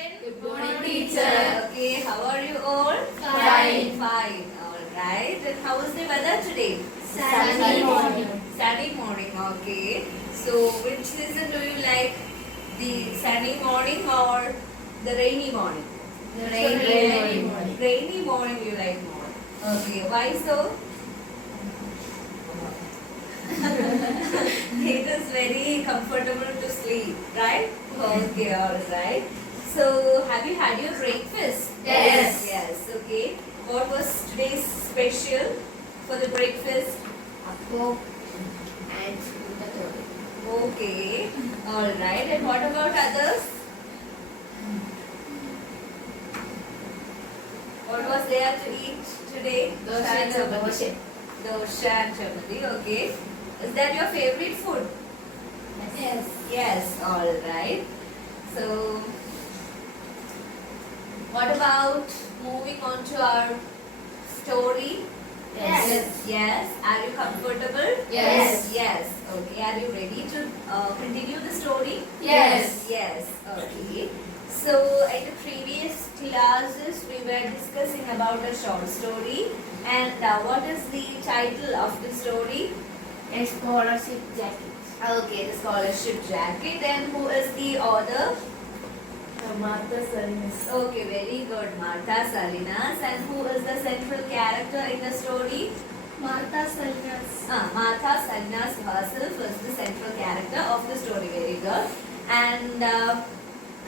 children? Good morning, teacher. Okay, how are you all? Fine. Fine. All right. Then how is the weather today? Sunny morning. Sunny morning. Okay. So which season do you like? The sunny morning or the rainy morning? Rainy morning. Rainy morning you like more. Okay. Why so? It is very comfortable to sleep, right? Okay, all right. So, have you had your breakfast? Yes. Yes, okay. What was today's special for the breakfast? Apple and potato. Okay, all right. And what about others? What was there to eat today? Dosha and chapati. Dosha and chapati, okay. Is that your favorite food? Yes. Yes, all right. So, what about moving on to our story? Yes. Yes. Are you comfortable? Yes. Yes. Okay. Are you ready to continue the story? Yes. Yes. Okay. So, in the previous classes, we were discussing about a short story. And what is the title of the story? A scholarship jacket. Okay, the scholarship jacket. And who is the author? Martha Salinas. Okay, very good. Martha Salinas. And who is the central character in the story? Martha Salinas. Martha Salinas herself is the central character of the story. Very good. And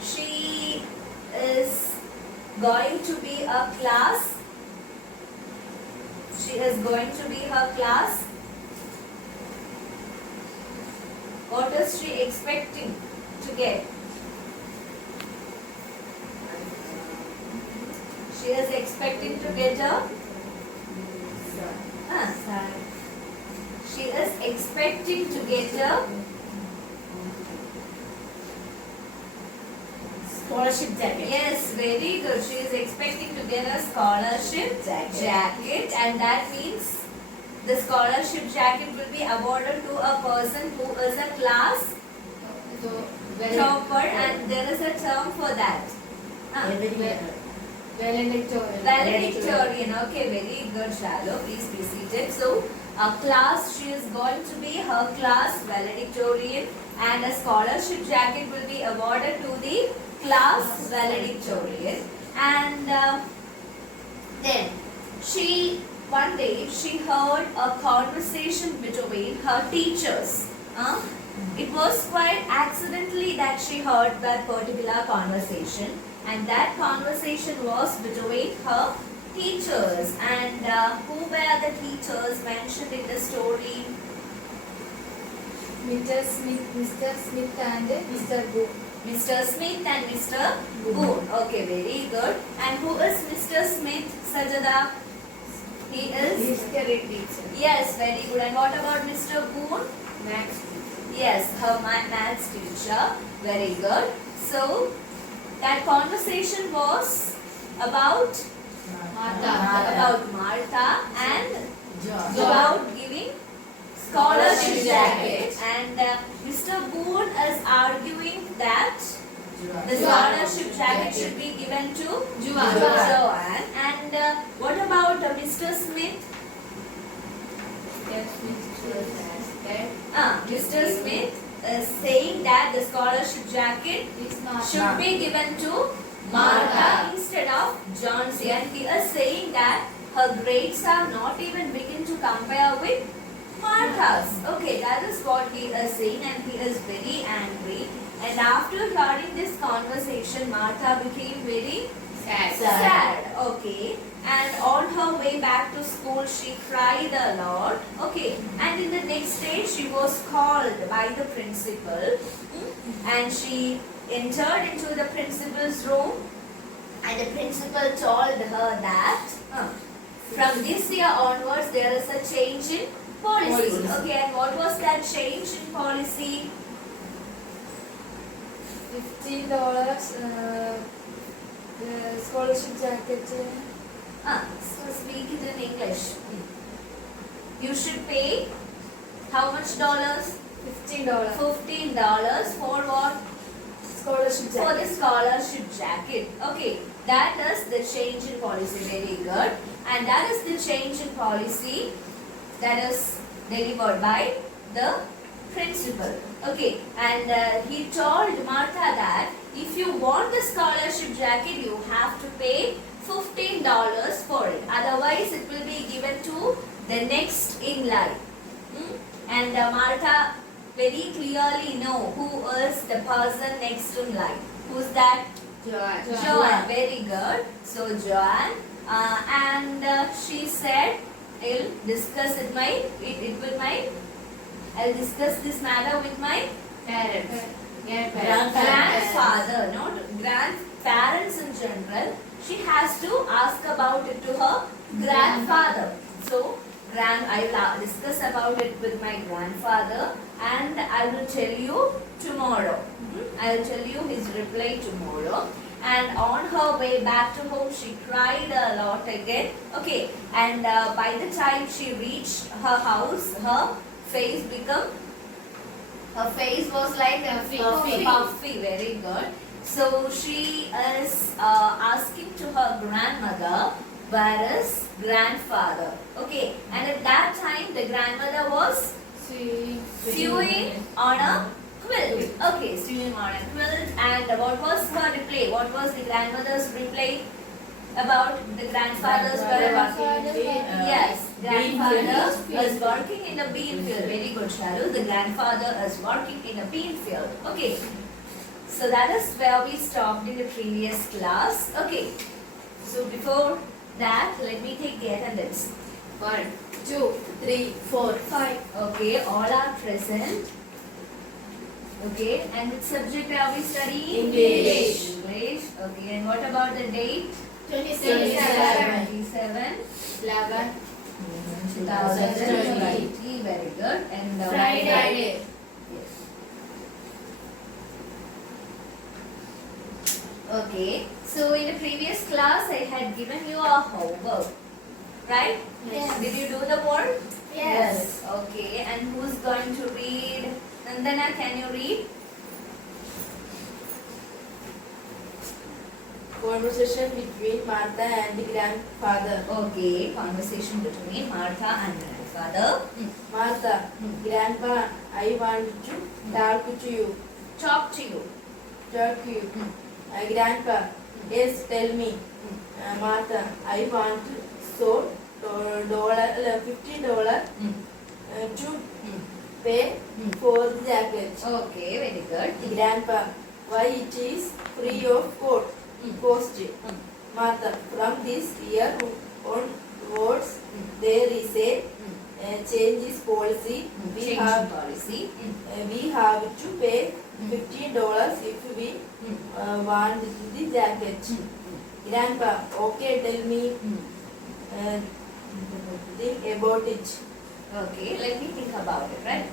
she is going to be a class. She is going to be her class. What is she expecting to get? She is expecting to get a she is expecting to get a Scholarship jacket. yes, very good. She is expecting to get a scholarship jacket, and that means the scholarship jacket will be awarded to a person who is a class So, topper, and there is a term for that. Valedictorian. Valedictorian. Okay, very good, Shallow. Please be seated. So, a class, she is going to be her class valedictorian, and a scholarship jacket will be awarded to the class valedictorian. And then one day she heard a conversation between her teachers. It was quite accidentally that she heard that particular conversation, and that conversation was between her teachers. And who were the teachers mentioned in the story? Mr. Smith and Mr. Boone. Mr. Smith and Mr. Boone. Okay, very good. And who is Mr. Smith, Sajada? He is? History teacher. Yes, very good. And what about Mr. Boone? Max teacher. Yes, her maths teacher. Very good. So, that conversation was about Martha and George. about giving scholarship jacket. And Mr. Boone is arguing that the scholarship jacket should be given to Joanne. And what about Mr. Smith? Yes, Mr. Smith is saying that the scholarship jacket should be given to Martha instead of Johnsy. And he is saying that her grades are not even begin to compare with Martha's. Okay, that is what he is saying, and he is very angry. And after hearing this conversation, Martha became very sad. Okay. And on her way back to school, she cried a lot. Okay. And in the next day, she was called by the principal. And she entered into the principal's room. And the principal told her that from this year onwards, there is a change in policy. Okay. And what was that change in policy? $50 scholarship jacket. So speak it in English. You should pay how much dollars? $15. $15 for what? Scholarship for the jacket. scholarship jacket. Okay, that is the change in policy. Very good. And that is the change in policy that is delivered by the principal. Okay, and he told Martha that if you want the scholarship jacket, you have to pay $15 for it. Otherwise, it will be given to the next in line. And Martha very clearly know who is the person next in line. Who's that? Joanne. Joanne. Very good. So Joanne, and she said, "I'll discuss I'll discuss this matter with my Parents. grandfather, not grandparents in general. She has to ask about it to her grandfather. So I will discuss about it with my grandfather, and I will tell you tomorrow. I will tell you his reply tomorrow." And on her way back to home, she cried a lot again. Okay, and by the time she reached her house, her face was like puffy. Very good. So she is asking to her grandmother, where is grandfather? Okay, and at that time the grandmother was sewing on a quilt. Okay, sewing on a quilt. And what was her reply? What was the grandmother's reply about the grandfather's whereabouts? Yes, grandfather is working in a bean field. Very good, Sharu. The grandfather is working in a bean field. Okay, so that is where we stopped in the previous class. Okay, so before that, let me take the attendance. 1, 2, 3, 4, 5. Okay, all are present. Okay, and which subject are we studying? English. English. Okay, and what about the date? 27. 27. 11. 2020. Very good. And Friday. Yes. Okay, so in the previous class I had given you a homework, right? Yes. Did you do the work? Yes. Okay, and who's going to read? Nandana, can you read? Conversation between Martha and grandfather. Okay, conversation between Martha and grandfather. Martha, Grandpa, I want to talk to you. Talk to you. Talk to you. Grandpa, yes, tell me. Martha, I want so $50 to pay for the jacket. Okay, very good. Grandpa, why it is free of cost? Martha, from this year onwards, there is a change is policy. Change in policy. We have to pay $15 if we want the jacket. Grandpa, okay, tell me think about it. Okay, let me think about it, right?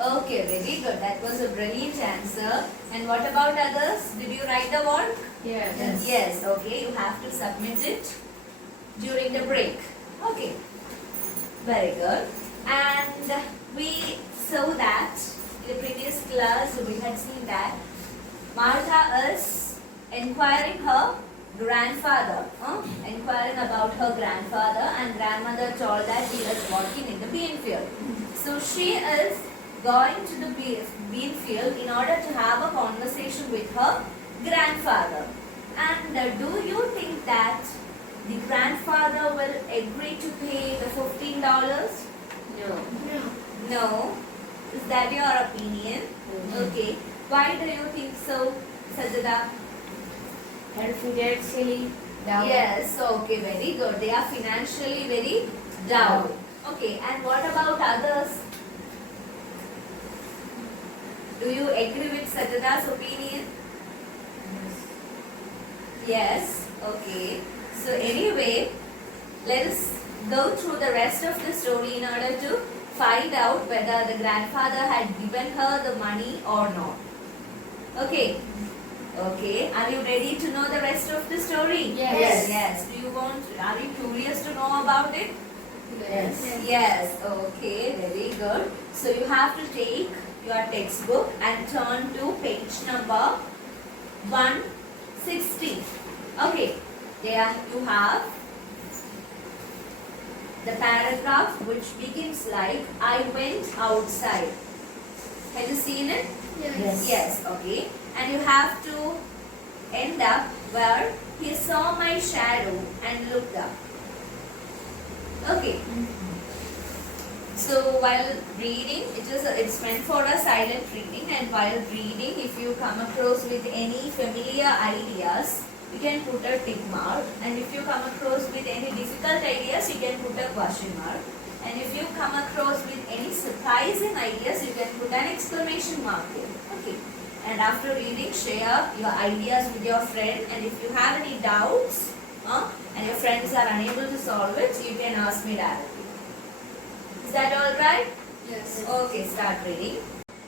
Okay, very good. That was a brilliant answer. And what about others? Did you write the work? Yes. Yes, okay. You have to submit it during the break. Okay, very good. And we saw that in the previous class we had seen that Martha is inquiring her grandfather, inquiring about her grandfather, and grandmother told that he is working in the bean field. So she is going to the bean field in order to have a conversation with her grandfather. And do you think that the grandfather will agree to pay the $15? No. No. Is that your opinion? Okay. Why do you think so, Sajada? And financially down. Yes, okay, very good. They are financially very down. Okay, and what about others? Do you agree with Sajada's opinion? Yes, okay. So anyway, let us go through the rest of the story in order to find out whether the grandfather had given her the money or not. Okay. Okay, are you ready to know the rest of the story? Yes. Yes. Are you curious to know about it? Yes. Yes. Okay, very good. So you have to take your textbook and turn to page number 160. Okay, there you have the paragraph which begins like I went outside. Have you seen it? Yes. Yes, okay. And you have to end up where he saw my shadow and looked up. Okay. So while reading, it's meant for a silent reading, and while reading, if you come across with any familiar ideas, you can put a tick mark, and if you come across with any difficult ideas, you can put a question mark, and if you come across with any surprising ideas, you can put an exclamation mark here. Okay. And after reading, share your ideas with your friend, and if you have any doubts and your friends are unable to solve it, you can ask me directly. Is that all right? Yes. Okay, start reading.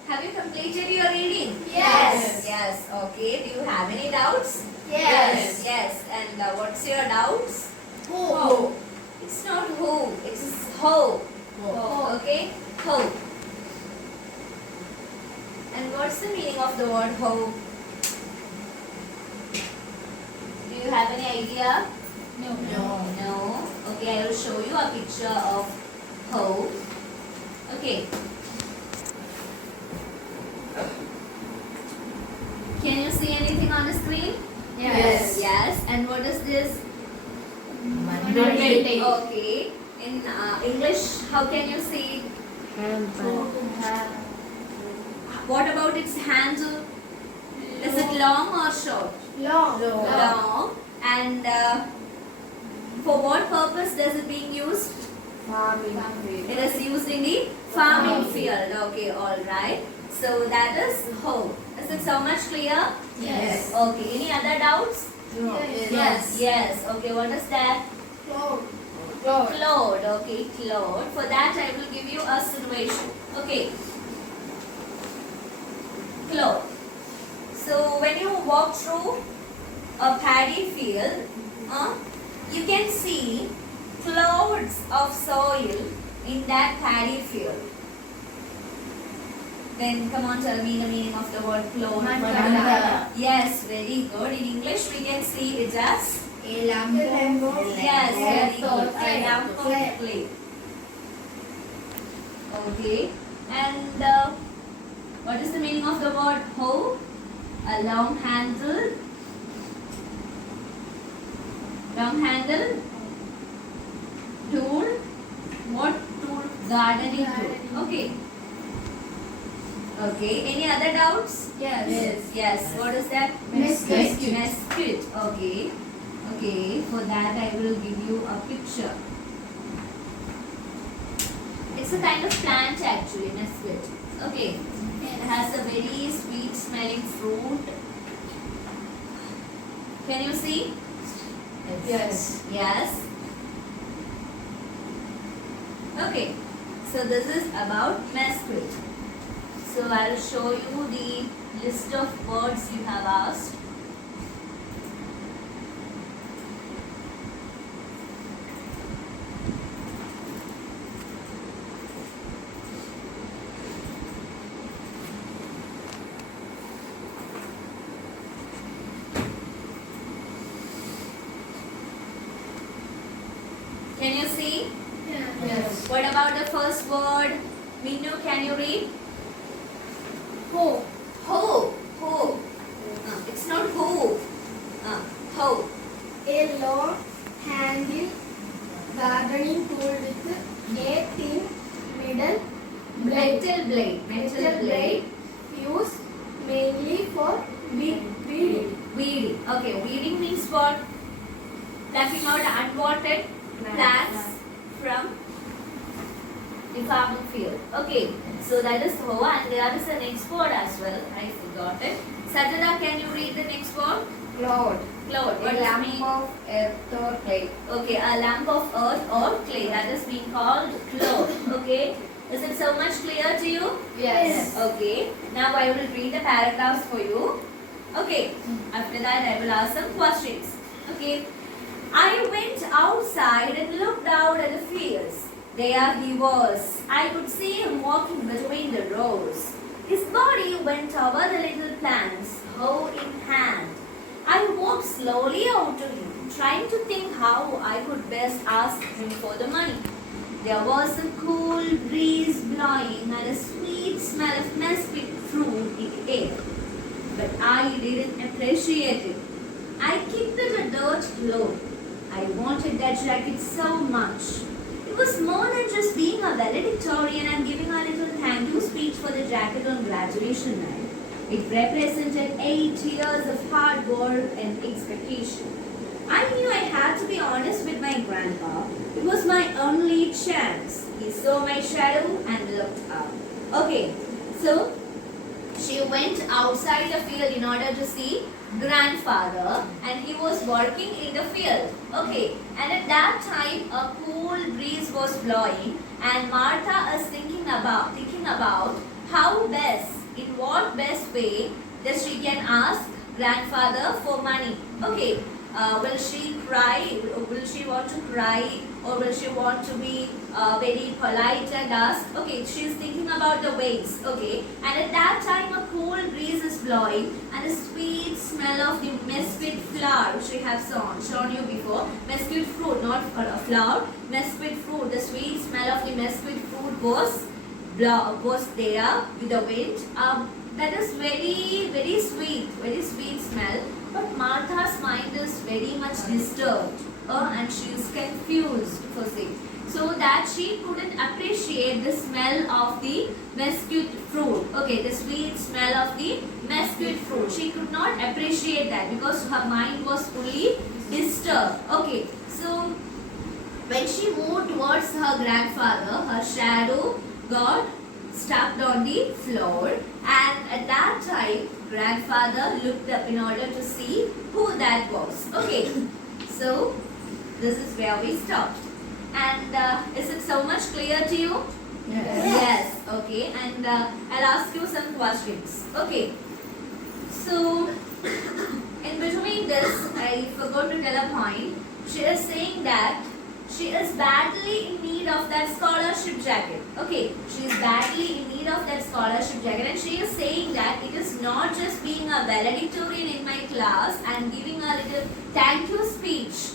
Have you completed your reading? Yes. Yes. Okay. Do you have any doubts? Yes. Yes. And what's your doubts? Who? It's not who. It's how. Ho. Okay. How. And what's the meaning of the word how? Do you have any idea? No. No. Okay. I will show you a picture of how. Okay. Can you see anything on the screen? Yes. Yes. And what is this? Monday. Okay. In English, how can you see? What about its handle? Is it long or short? Long. Long. And for what purpose does it being used? It is used in the farming field. Okay, all right. So that is how. Is it so much clear? Yes. Okay. Any other doubts? Yes. Yes. Okay. What is that? Cloud. Cloud. Okay, cloud. For that, I will give you a situation. Okay. Cloud. So when you walk through a paddy field, you can see clouds of soil in that paddy field. Then come on, tell me the meaning of the word cloud. Mandala. Yes, very good. In English, we can see it as A lamp. yes, very good. Clay. A lump of clay. Okay. And what is the meaning of the word hoe? A long handle. Long handle. Tool. What tool? Gardening tool. Okay. Okay. Any other doubts? Yes. What is that? Mesquite. Mesquite. Okay. Okay. For that, I will give you a picture. It's a kind of plant actually, mesquite. Okay. It has a very sweet smelling fruit. Can you see? Yes. Yes. Okay. So this is about mesquite. So I'll show you the list of words you have asked. Can you see? Yes. What about the first word? Minu, can you read? Ho. Ho. Ho. It's not who. Ho. A long handled gardening tool with a thin middle blade. Metal blade. Metal blade. Used mainly for weeding. Weeding. Okay, weeding means what? Plucking out unwanted plants from the farming field. Okay, so that is hoe, and there is a next word as well. I forgot it. Sajada, can you read the next word? Cloud. Cloud. What A does lump mean? of earth or clay. Okay, a lump of earth or clay. That is being called cloud. Okay. Is it so much clear to you? Yes. Okay. Now I will read the paragraphs for you. Okay. After that I will ask some questions. Okay. I went outside and looked out at the fields. There he was. I could see him walking between the rows. His body went over the little plants. hoe in hand. I walked slowly out to him, trying to think how I could best ask him for the money. There was a cool breeze blowing and a sweet smell of mesquite fruit in the air. But I didn't appreciate it. I kicked at a dirt floor. I wanted that jacket so much. It was more than just being a valedictorian and giving a little thank you speech for the jacket on graduation night. It represented 8 years of hard work and expectation. I knew I had to be honest with my grandpa. It was my only chance. He saw my shadow and looked up. Okay, so she went outside the field in order to see grandfather, and he was working in the field. Okay, and at that time a cool breeze was blowing, and Martha is thinking about how best, in what best way that she can ask grandfather for money. Okay, will she cry? Will she want to cry, or will she want to be very polite and ask? Okay, she's thinking about the ways. Okay, and at that time a cool breeze is blowing and a sweet smell of the mesquite flower, which we have shown you before. Mesquite fruit, not flower. Mesquite fruit. The sweet smell of the mesquite fruit was there with the wind. That is very sweet smell. But Martha's mind is very much disturbed, and she is confused for things, so that she couldn't appreciate the smell of the mesquite fruit. Okay, the sweet smell of the mesquite fruit. She could not appreciate that because her mind was fully disturbed. Okay, so when she moved towards her grandfather, her shadow got stuck on the floor, and at that time grandfather looked up in order to see who that was. Okay, so this is where we stopped, and is it so much clear to you? Yes. Okay, and I'll ask you some questions. Okay, so in between this I forgot to tell a point. She is saying that she is badly in need of that scholarship jacket. Okay, she is badly in need of that scholarship jacket, and she is saying that it is not just being a valedictorian in my class and giving a little thank you speech.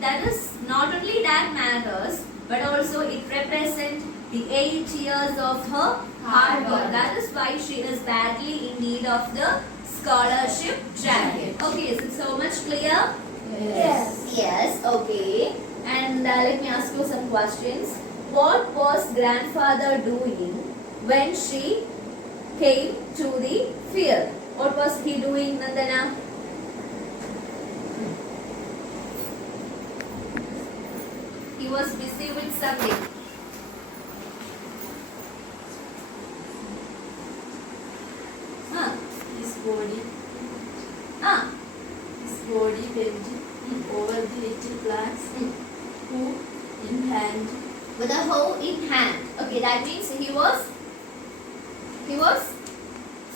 That is not only that matters, but also it represents the 8 years of her hard work. That is why she is badly in need of the scholarship jacket. Okay, is it so much clear? Yes. Yes, okay. And let me ask you some questions. What was grandfather doing when she came to the field? What was he doing, Nandana? He was busy with something. His body bent over the little plants, hoe in hand. With a hoe in hand. Okay, that means he was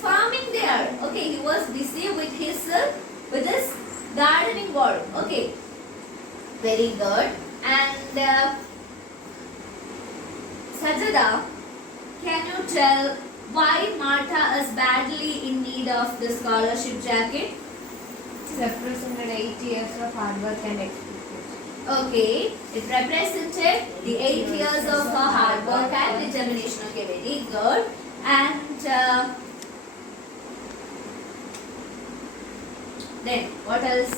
farming there. Okay, he was busy with his gardening work. Okay, very good. And Sajada, can you tell why Martha is badly in need of the scholarship jacket? It represented 8 years of hard work and expectation. Okay, it represented the 8 years of her hard work and determination. Okay, very good. And then what else?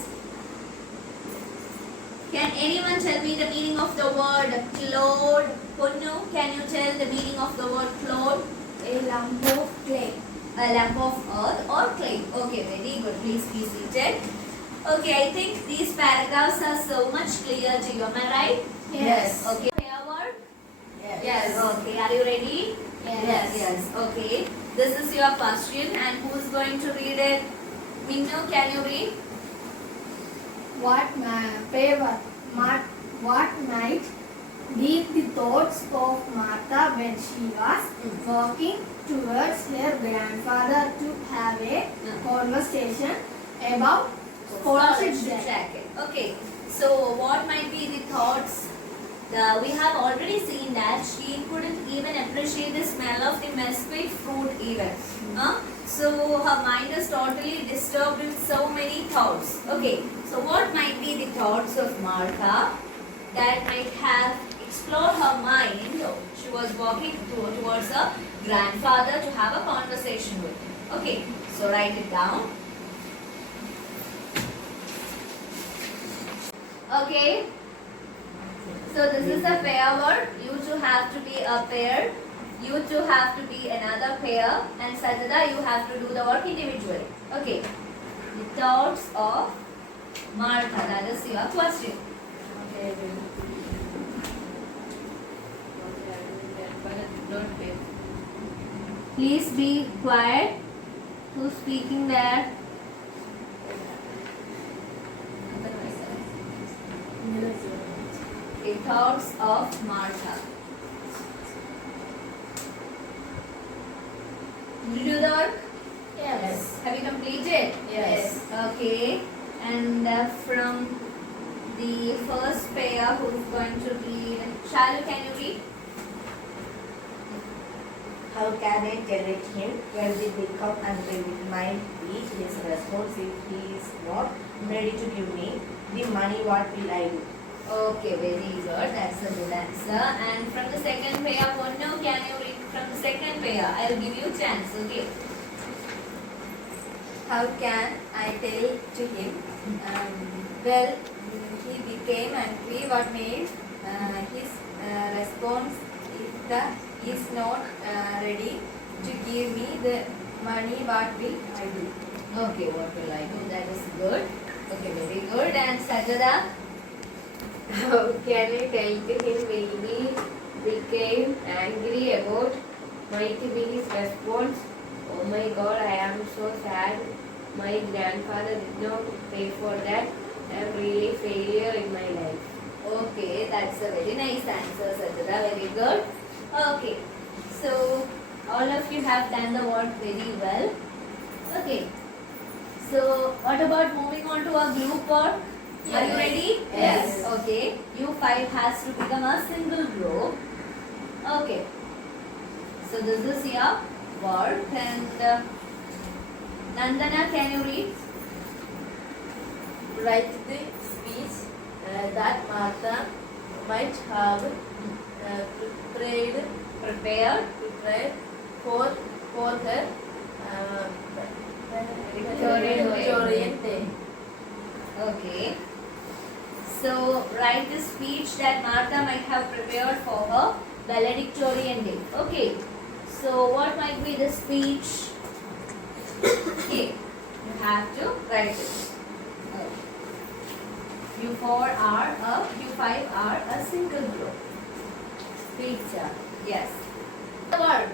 Can anyone tell me the meaning of the word clod? Punnu, can you tell the meaning of the word clod? A lump of clay. A lump of earth or clay. Okay, very good. Please be seated. Okay, I think these paragraphs are so much clear to you. Am I right? Yes. Okay. Your word? Yes. Okay. Are you ready? Yes. Yes. Okay. This is your question, and who is going to read it? Minnu, can you read? What might be the thoughts of Martha when she was walking towards her grandfather to have a conversation about scholarship jacket? Okay. So, what might be the thoughts? We have already seen that she couldn't even appreciate the smell of the mesquite fruit even. So her mind is totally disturbed with so many thoughts. Okay, so what might be the thoughts of Martha that might have explored her mind? She was walking towards her grandfather to have a conversation with him. Okay, so write it down. Okay, so this is a pair word. You two have to be a pair. You two have to be another pair. And Sajada, you have to do the work individually. Okay. The thoughts of Martha. That is your question. Okay, don't pay. Please be quiet. Who's speaking there? The thoughts of Martha. Did you do the work? Yes. Have you completed? Yes. Okay. And from the first pair, who's going to read? Shalu, can you read? How can I tell it him when we become angry with my be his response if he is not ready to give me the money, what will I do? Okay, very good. That's a good answer. And from the second pair, Ponnu, can you read from the second pair? I'll give you a chance. Okay. How can I tell to him? Well, he became angry. What made his response if he is not ready to give me the money? What will I do? Okay, what will I do? That is good. Okay, very good. And Sajada? How can I tell to him when he became angry about might be his response? Oh my God, I am so sad. My grandfather did not pay for that. I am really failure in my life. Okay, that's a very nice answer, Sajada. Very good. Okay, so all of you have done the work very well. Okay, so what about moving on to a group work? Are you ready? Yes. Okay, you five has to become a single group. Okay, so this is your work and Nandana, can you read? Write the speech that Martha might have Prepared. prepared for her Victorian Day. Okay. So write the speech that Martha might have prepared for her valedictorian day. Okay. So what might be the speech? Okay. You have to write it. Okay. You five are a single group. Speech. Yes. The word.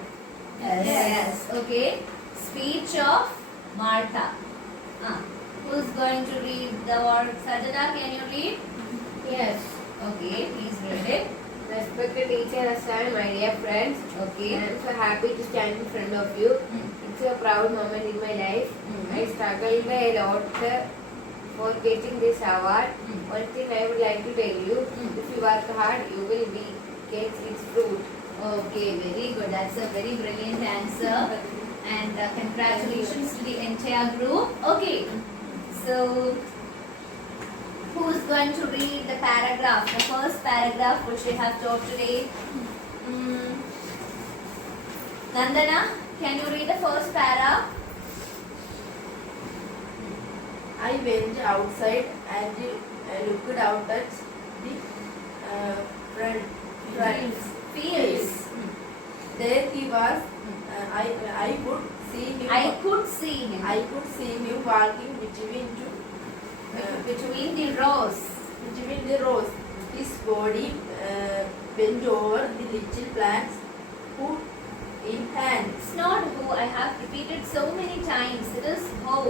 Yes. Okay. Speech of Martha. Who's going to read the word? Sajada, can you read? Yes. Okay, please read it. Respected teacher and my dear friends, I Okay. am so happy to stand in front of you. Mm. It's a proud moment in my life. Mm. I struggled a lot for getting this award. Mm. One thing I would like to tell you, Mm. if you work hard, you will get its fruit. Okay, very good. That's a very brilliant answer. And congratulations to the entire group. Okay, so who's going to read the paragraph, the first paragraph which we have taught today? Nandana, can you read the first para? I went outside and looked out at the fields. There he was. I could see him. I could see him I could see him walking between between the rows. the rows. His body bent over the little plants, hook in hand. It's not who. I have repeated so many times. It is how.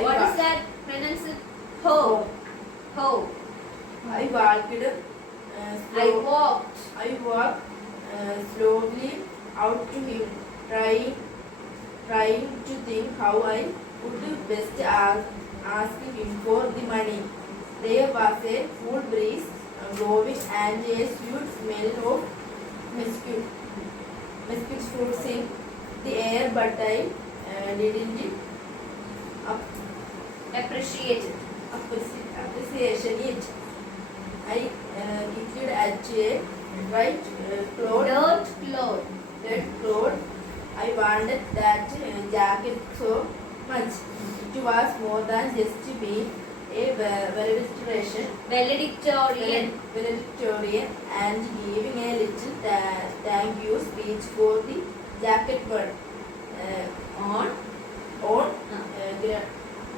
What is that pronunciation? Ho. Ho. I walked. I walked. I walked slowly out to him, trying to think how I would best ask him for the money. There was a cool breeze blowing and a sweet smell of mesquite fruits in the air, but I didn't Appreciate it. appreciation it. I looked at a bright cloud. Dirt cloth. Red cloth. I wanted that jacket so much. It was more than just to be a valedictorian and giving a little thank you speech for the jacket one On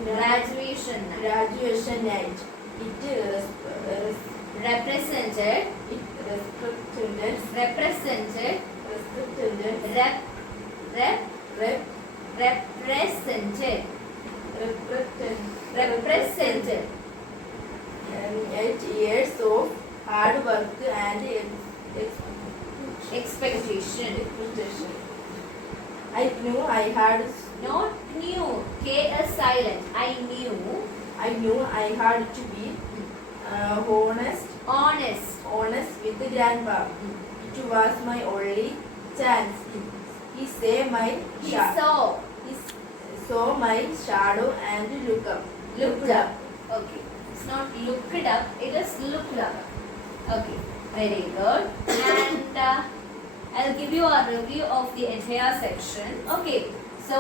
graduation night. graduation night. It Represented represented rep rep rep represented represented 8 years of hard work and expectation. expectation. I knew I had Not knew. K is silent. I knew I had to be honest honest. with the grandpa. It was my only chance. He saw my He shadow. saw. He saw my shadow and looked up. Okay. It's not looked up. It is looked up. Okay. Very good. And I'll give you a review of the entire section. Okay. So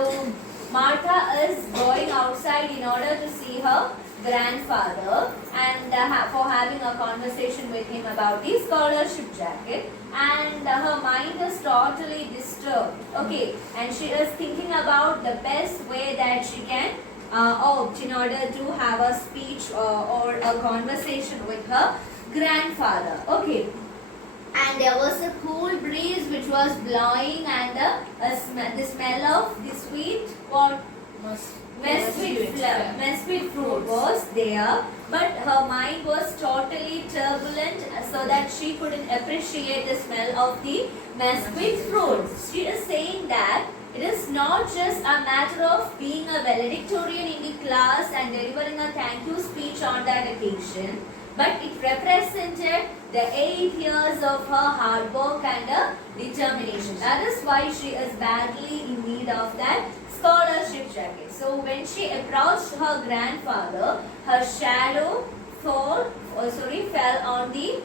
Martha is going outside in order to see her grandfather and for having a conversation with him about the scholarship jacket, and her mind is totally disturbed. Okay, and she is thinking about the best way that she can opt in order to have a speech or a conversation with her grandfather. Okay. And there was a cool breeze which was blowing, and the smell of the sweet mesquite fruit was there, but her mind was totally turbulent, so that she couldn't appreciate the smell of the mesquite fruit. She is saying that it is not just a matter of being a valedictorian in the class and delivering a thank you speech on that occasion, but it represented the 8 years of her hard work and determination. That is why she is badly in need of that scholarship jacket. So when she approached her grandfather, her shadow fell on the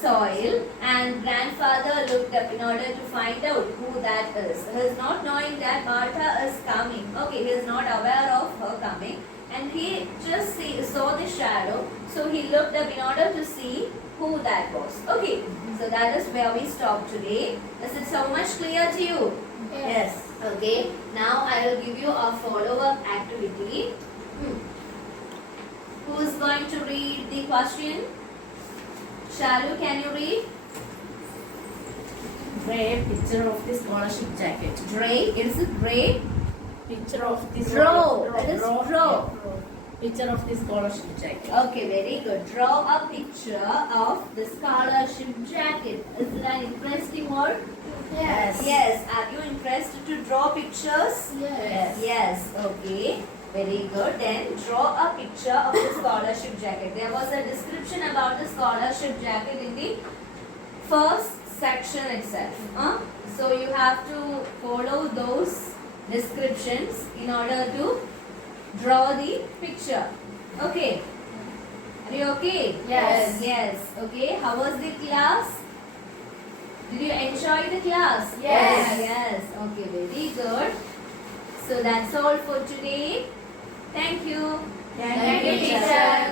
soil, and grandfather looked up in order to find out who that is. He is not knowing that Martha is coming. Okay, he is not aware of her coming, and he just saw the shadow, so he looked up in order to see who that was. Okay, so that is where we stop today. Is it so much clear to you? Yes. Okay, now I will give you a follow-up activity. Who is going to read the question? Shalu, can you read? Draw a picture of the scholarship jacket. Gray. It is a gray. Picture of the Draw. It is draw. Picture of the scholarship jacket. Okay, very good. Draw a picture of the scholarship jacket. Is it an interesting word? Yes. Yes. Are you interested to draw pictures? Yes. Yes. Okay. Very good. Then draw a picture of the scholarship jacket. There was a description about the scholarship jacket in the first section itself. So you have to follow those descriptions in order to draw the picture. Okay. Are you okay? Yes. Yes. Okay. How was the class? Did you enjoy the class? Yes. Yes. Okay. Very good. So that's all for today. Thank you. Thank you, teacher.